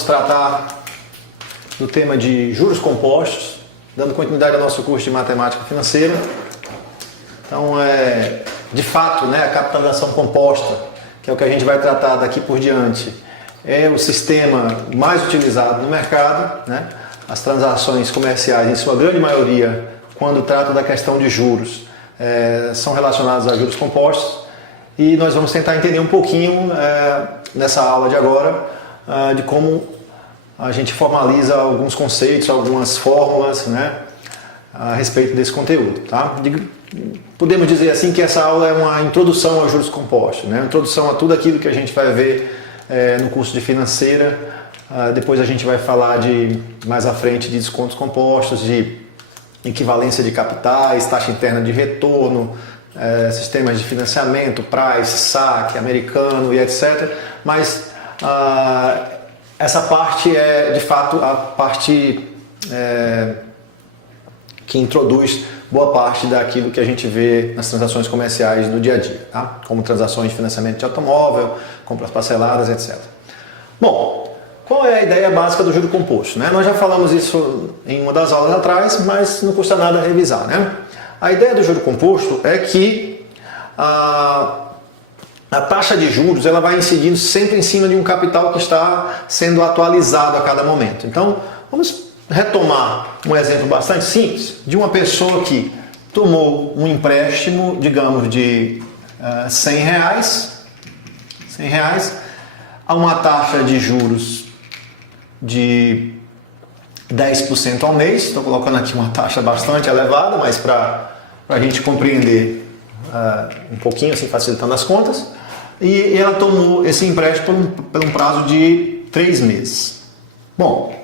vamos tratar do tema de juros compostos, dando continuidade ao nosso curso de matemática financeira. Então, de fato, a capitalização composta, que é o que a gente vai tratar daqui por diante, é o sistema mais utilizado no mercado, As transações comerciais, em sua grande maioria, quando trata da questão de juros, são relacionadas a juros compostos. E nós vamos tentar entender um pouquinho nessa aula de agora de como a gente formaliza alguns conceitos, algumas fórmulas, a respeito desse conteúdo, tá? Podemos dizer assim que essa aula é uma introdução aos juros compostos, uma introdução a tudo aquilo que a gente vai ver no curso de financeira. Depois a gente vai falar mais à frente de descontos compostos, de equivalência de capitais, taxa interna de retorno, sistemas de financiamento, price, saque, americano e etc. Mas essa parte é de fato a parte que introduz boa parte daquilo que a gente vê nas transações comerciais do dia a dia, tá? Como transações de financiamento de automóvel, compras parceladas, etc. Bom, qual é a ideia básica do juro composto? Nós já falamos isso em uma das aulas atrás, mas não custa nada revisar. A ideia do juro composto é que a taxa de juros ela vai incidindo sempre em cima de um capital que está sendo atualizado a cada momento. Então, vamos retomar um exemplo bastante simples de uma pessoa que tomou um empréstimo, digamos, de R$100 a uma taxa de juros de 10% ao mês. Estou colocando aqui uma taxa bastante elevada, mas para a gente compreender um pouquinho, assim, facilitando as contas. E ela tomou esse empréstimo por um prazo de 3 meses. Bom,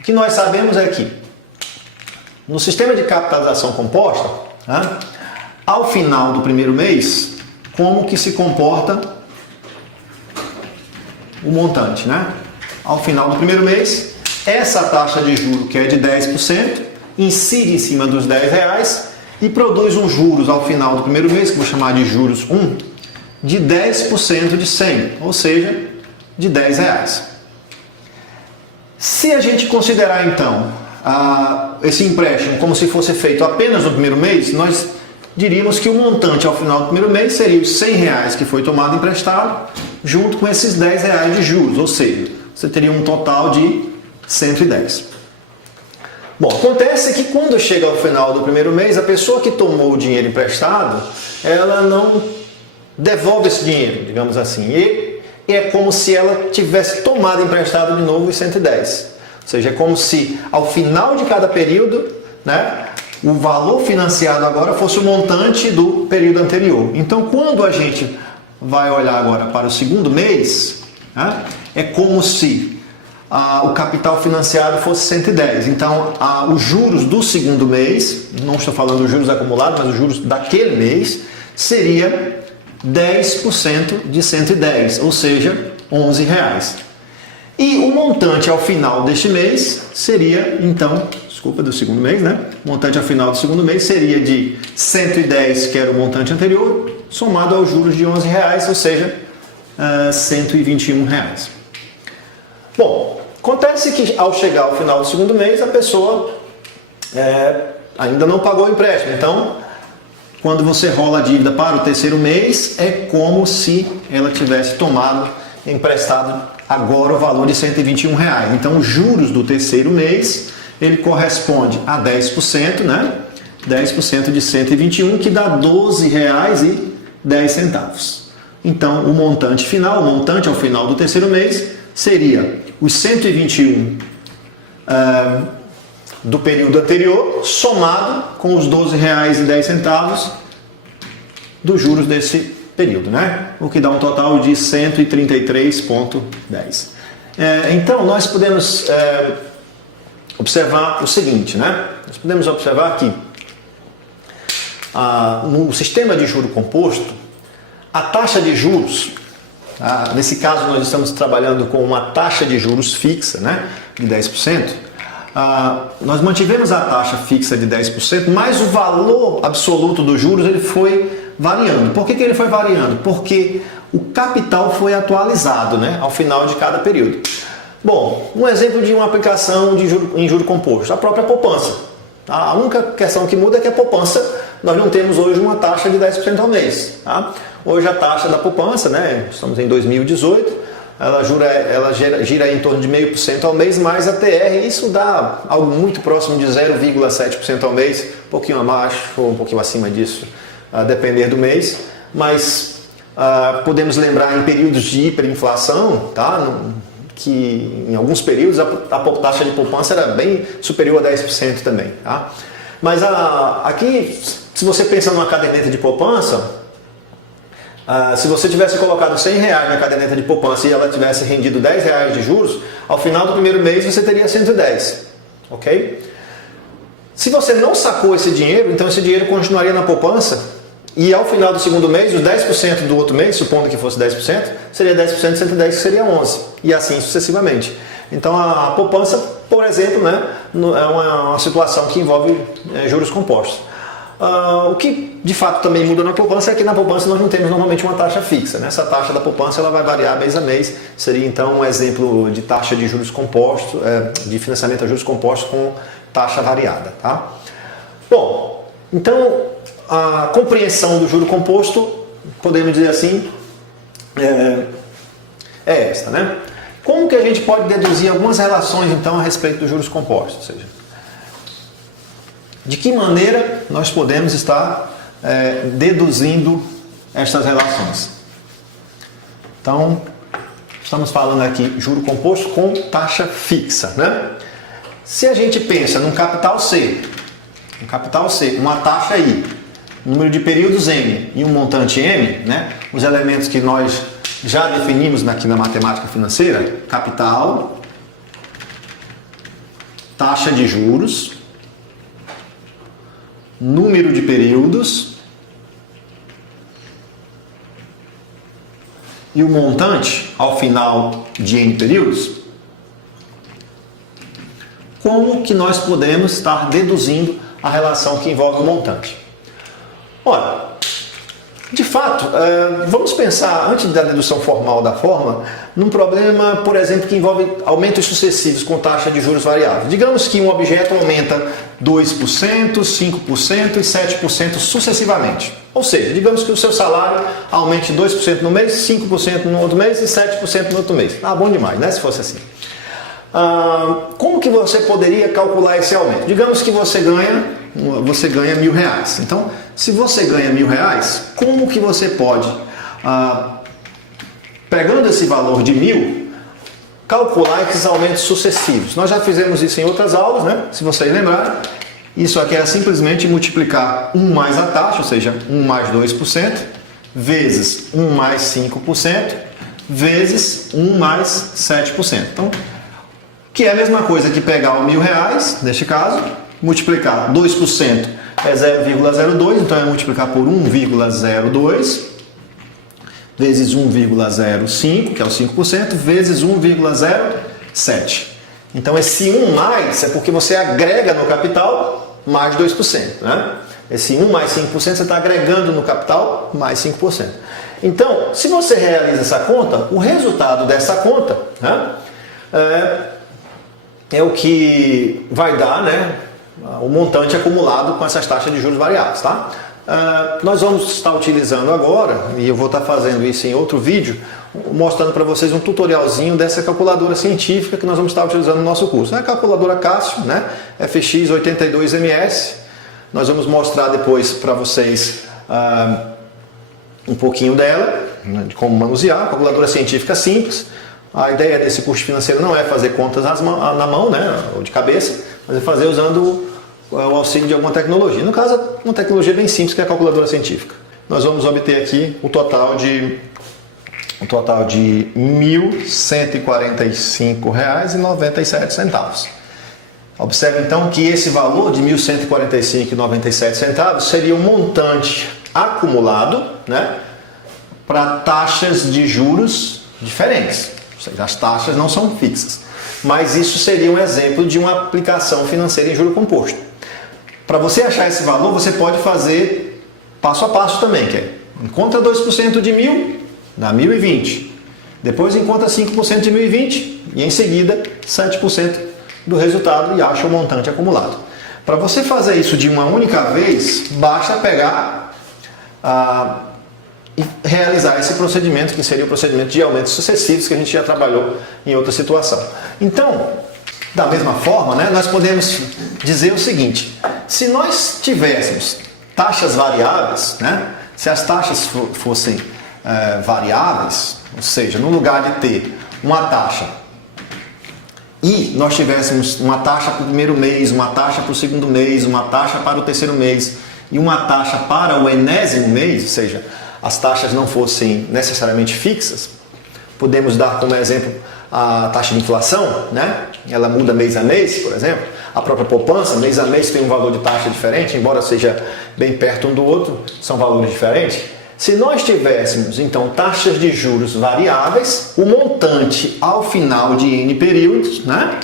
o que nós sabemos é que no sistema de capitalização composta, ao final do primeiro mês, como que se comporta o montante, Ao final do primeiro mês, essa taxa de juros, que é de 10%, incide em cima dos R$10 e produz um juros ao final do primeiro mês, que vou chamar de juros 1, de 10% de 100, ou seja, de R$10. Se a gente considerar então esse empréstimo como se fosse feito apenas no primeiro mês, nós diríamos que o montante ao final do primeiro mês seria os R$100 que foi tomado emprestado, junto com esses R$10 de juros, ou seja, você teria um total de 110. Bom, acontece que quando chega ao final do primeiro mês, a pessoa que tomou o dinheiro emprestado, ela não devolve esse dinheiro, digamos assim, e é como se ela tivesse tomado emprestado de novo os 110. Ou seja, é como se ao final de cada período, o valor financiado agora fosse o montante do período anterior. Então, quando a gente vai olhar agora para o segundo mês, é como se o capital financiado fosse 110. Então, os juros do segundo mês, não estou falando dos juros acumulados, mas os juros daquele mês, seria 10% de 110, ou seja, R$11. E o montante ao final deste mês seria, então, do segundo mês, O montante ao final do segundo mês seria de 110, que era o montante anterior, somado aos juros de R$11, ou seja, R$121. Bom, acontece que ao chegar ao final do segundo mês, a pessoa ainda não pagou o empréstimo. Então, quando você rola a dívida para o terceiro mês, é como se ela tivesse tomado emprestado agora o valor de R$121. Então, os juros do terceiro mês, ele corresponde a 10%, 10% de 121, que dá R$12,10. Então, o montante final, o montante ao final do terceiro mês, seria os 121 do período anterior, somado com os R$12,10 dos juros desse período, O que dá um total de 133,10. Então, nós podemos observar o seguinte, Nós podemos observar que no sistema de juro composto, a taxa de juros, nesse caso nós estamos trabalhando com uma taxa de juros fixa, de 10%, nós mantivemos a taxa fixa de 10%, mas o valor absoluto dos juros ele foi variando. Por que ele foi variando? Porque o capital foi atualizado, ao final de cada período. Bom, um exemplo de uma aplicação em juro composto, a própria poupança. A única questão que muda é que a poupança, nós não temos hoje uma taxa de 10% ao mês. Tá? Hoje a taxa da poupança, né, estamos em 2018, ela gira em torno de 0,5% ao mês, mais a TR, isso dá algo muito próximo de 0,7% ao mês, um pouquinho abaixo ou um pouquinho acima disso, a depender do mês, mas podemos lembrar em períodos de hiperinflação, tá? Que em alguns períodos a taxa de poupança era bem superior a 10% também. Tá? Mas aqui, se você pensa numa caderneta de poupança, se você tivesse colocado R$100 na caderneta de poupança e ela tivesse rendido R$10 de juros, ao final do primeiro mês você teria 110, ok? Se você não sacou esse dinheiro, então esse dinheiro continuaria na poupança e ao final do segundo mês, os 10% do outro mês, supondo que fosse 10%, seria 10% de 110, que seria 11, e assim sucessivamente. Então a poupança, por exemplo, né, é uma situação que envolve juros compostos. O que de fato também muda na poupança é que na poupança nós não temos normalmente uma taxa fixa. Né? Essa taxa da poupança ela vai variar mês a mês. Seria então um exemplo de taxa de juros compostos, de financiamento a juros compostos com taxa variada. Tá? Bom, então a compreensão do juro composto, podemos dizer assim, é esta. Né? Como que a gente pode deduzir algumas relações então a respeito dos juros compostos? Ou seja, de que maneira nós podemos estar deduzindo estas relações? Então, estamos falando aqui juro composto com taxa fixa. Né? Se a gente pensa num capital C, uma taxa I, número de períodos N e um montante M, né? Os elementos que nós já definimos aqui na matemática financeira, capital, taxa de juros, número de períodos e o montante ao final de N períodos, como que nós podemos estar deduzindo a relação que envolve o montante? Olha, de fato, vamos pensar, antes da dedução formal da fórmula, num problema, por exemplo, que envolve aumentos sucessivos com taxa de juros variável. Digamos que um objeto aumenta 2%, 5% e 7% sucessivamente. Ou seja, digamos que o seu salário aumente 2% no mês, 5% no outro mês e 7% no outro mês. Ah, bom demais, né? Se fosse assim. Como que você poderia calcular esse aumento? Digamos que você ganha R$1.000. Então, se você ganha R$1.000, como que você pode, pegando esse valor de 1.000, calcular esses aumentos sucessivos? Nós já fizemos isso em outras aulas, né? Se vocês lembrarem, isso aqui é simplesmente multiplicar 1 mais a taxa, ou seja, 1 mais 2%, vezes 1 mais 5%, vezes 1 mais 7%. Então, que é a mesma coisa que pegar o R$1.000, neste caso, multiplicar 2% é 0,02, então é multiplicar por 1,02, vezes 1,05, que é o 5%, vezes 1,07. Então esse 1 mais é porque você agrega no capital mais 2%. Né? Esse 1 mais 5% você está agregando no capital mais 5%. Então, se você realiza essa conta, o resultado dessa conta, né, é o que vai dar, né, o montante acumulado com essas taxas de juros variáveis. Tá? Nós vamos estar utilizando agora, e eu vou estar fazendo isso em outro vídeo, mostrando para vocês um tutorialzinho dessa calculadora científica que nós vamos estar utilizando no nosso curso. É a calculadora Cássio, né, FX82MS. Nós vamos mostrar depois para vocês um pouquinho dela, né, de como manusear. Calculadora científica simples. A ideia desse curso financeiro não é fazer contas na mão, né, ou de cabeça, mas é fazer usando o auxílio de alguma tecnologia. No caso, uma tecnologia bem simples, que é a calculadora científica. Nós vamos obter aqui o total de R$ 1.145,97. Observe então que esse valor de R$ 1.145,97 seria um montante acumulado, né, para taxas de juros diferentes. Ou seja, as taxas não são fixas. Mas isso seria um exemplo de uma aplicação financeira em juro composto. Para você achar esse valor, você pode fazer passo a passo também, que é encontra 2% de 1.000, dá 1.020. Depois encontra 5% de 1.020, e em seguida 7% do resultado e acha o montante acumulado. Para você fazer isso de uma única vez, basta pegar e realizar esse procedimento, que seria o procedimento de aumentos sucessivos que a gente já trabalhou em outra situação. Então, da mesma forma, né, nós podemos dizer o seguinte: se nós tivéssemos taxas variáveis, né, se as taxas fossem variáveis, ou seja, no lugar de ter uma taxa e nós tivéssemos uma taxa para o primeiro mês, uma taxa para o segundo mês, uma taxa para o terceiro mês e uma taxa para o enésimo mês, ou seja, as taxas não fossem necessariamente fixas, podemos dar como exemplo a taxa de inflação, né? Ela muda mês a mês, por exemplo. A própria poupança, mês a mês tem um valor de taxa diferente, embora seja bem perto um do outro, são valores diferentes. Se nós tivéssemos, então, taxas de juros variáveis, o montante ao final de N períodos, né,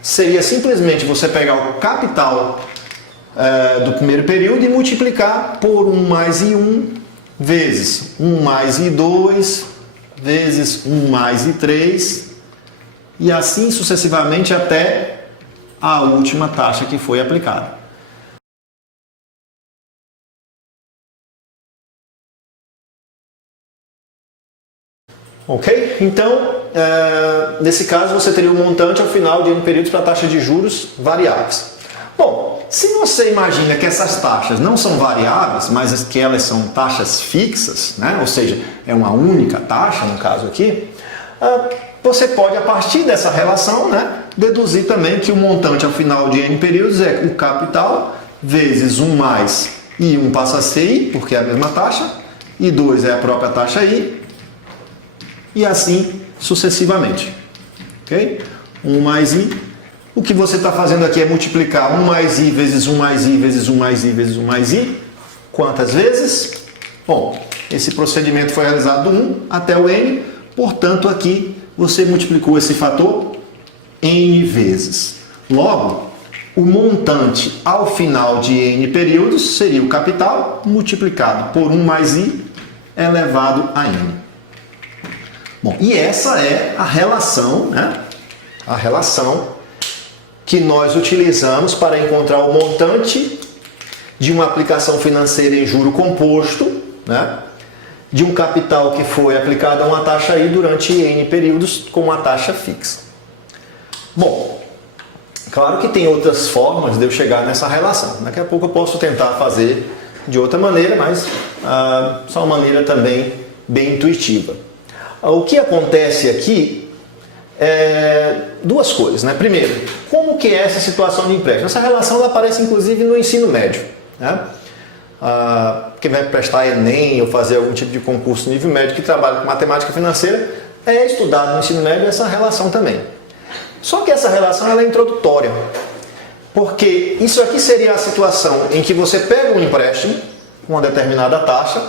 seria simplesmente você pegar o capital do primeiro período e multiplicar por 1 mais I1 vezes 1 mais I2 vezes 1 mais I3 e assim sucessivamente até a última taxa que foi aplicada. Ok? Então, nesse caso você teria um montante ao final de N períodos para taxa de juros variáveis. Bom, se você imagina que essas taxas não são variáveis, mas que elas são taxas fixas, né? Ou seja, é uma única taxa no caso aqui, você pode, a partir dessa relação, né, deduzir também que o montante ao final de N períodos é o capital vezes 1 mais I1 passa a ser I, porque é a mesma taxa, I2 é a própria taxa I, e assim sucessivamente. Ok? 1 mais I. O que você está fazendo aqui é multiplicar 1 mais I vezes 1 mais I vezes 1 mais I vezes 1 mais I. Quantas vezes? Bom, esse procedimento foi realizado do 1 até o N, portanto aqui você multiplicou esse fator N vezes. Logo, o montante ao final de N períodos seria o capital multiplicado por 1 mais I elevado a N. Bom, e essa é a relação, né? A relação que nós utilizamos para encontrar o montante de uma aplicação financeira em juro composto, né? De um capital que foi aplicado a uma taxa I durante N períodos com uma taxa fixa. Bom, claro que tem outras formas de eu chegar nessa relação. Daqui a pouco eu posso tentar fazer de outra maneira, mas só uma maneira também bem intuitiva. O que acontece aqui é duas coisas, né? Primeiro, como que é essa situação de empréstimo? Essa relação ela aparece inclusive no ensino médio, né? Quem vai prestar Enem ou fazer algum tipo de concurso nível médio que trabalha com matemática financeira é estudado no ensino médio essa relação também. Só que essa relação ela é introdutória, porque isso aqui seria a situação em que você pega um empréstimo com uma determinada taxa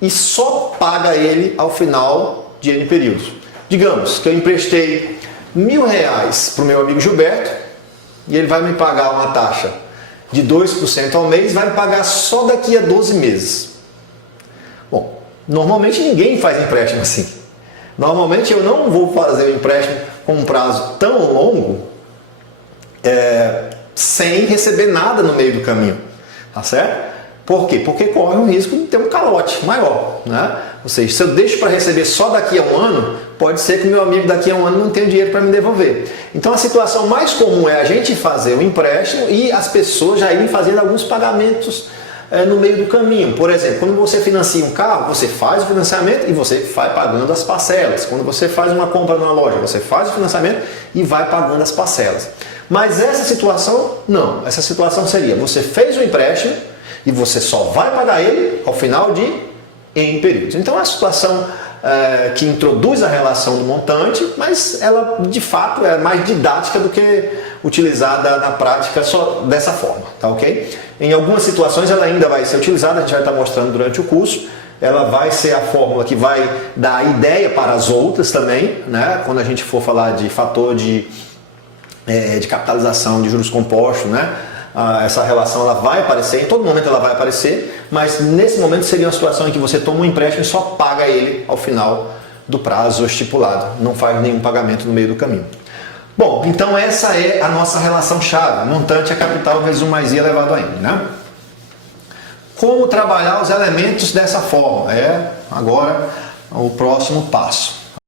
e só paga ele ao final de N períodos. Digamos que eu emprestei R$1.000 para o meu amigo Gilberto e ele vai me pagar uma taxa de 2% ao mês, vai me pagar só daqui a 12 meses. Bom, normalmente ninguém faz empréstimo assim. Normalmente eu não vou fazer um empréstimo com um prazo tão longo sem receber nada no meio do caminho. Tá certo? Por quê? Porque corre o risco de ter um calote maior, né? Ou seja, se eu deixo para receber só daqui a um ano, pode ser que o meu amigo daqui a um ano não tenha dinheiro para me devolver. Então a situação mais comum é a gente fazer um empréstimo e as pessoas já irem fazendo alguns pagamentos no meio do caminho. Por exemplo, quando você financia um carro, você faz o financiamento e você vai pagando as parcelas. Quando você faz uma compra numa loja, você faz o financiamento e vai pagando as parcelas. Mas essa situação, não. Essa situação seria, você fez o empréstimo e você só vai pagar ele ao final de N períodos. Então é uma situação que introduz a relação do montante, mas ela de fato é mais didática do que utilizada na prática só dessa forma, tá ok? Em algumas situações ela ainda vai ser utilizada, a gente vai estar mostrando durante o curso. Ela vai ser a fórmula que vai dar ideia para as outras também, né? Quando a gente for falar de fator de capitalização de juros compostos, né? Essa relação ela vai aparecer, em todo momento ela vai aparecer, mas nesse momento seria uma situação em que você toma um empréstimo e só paga ele ao final do prazo estipulado, não faz nenhum pagamento no meio do caminho. Bom, então essa é a nossa relação chave, montante a capital vezes 1 mais I elevado a N, né? Como trabalhar os elementos dessa forma? É agora o próximo passo.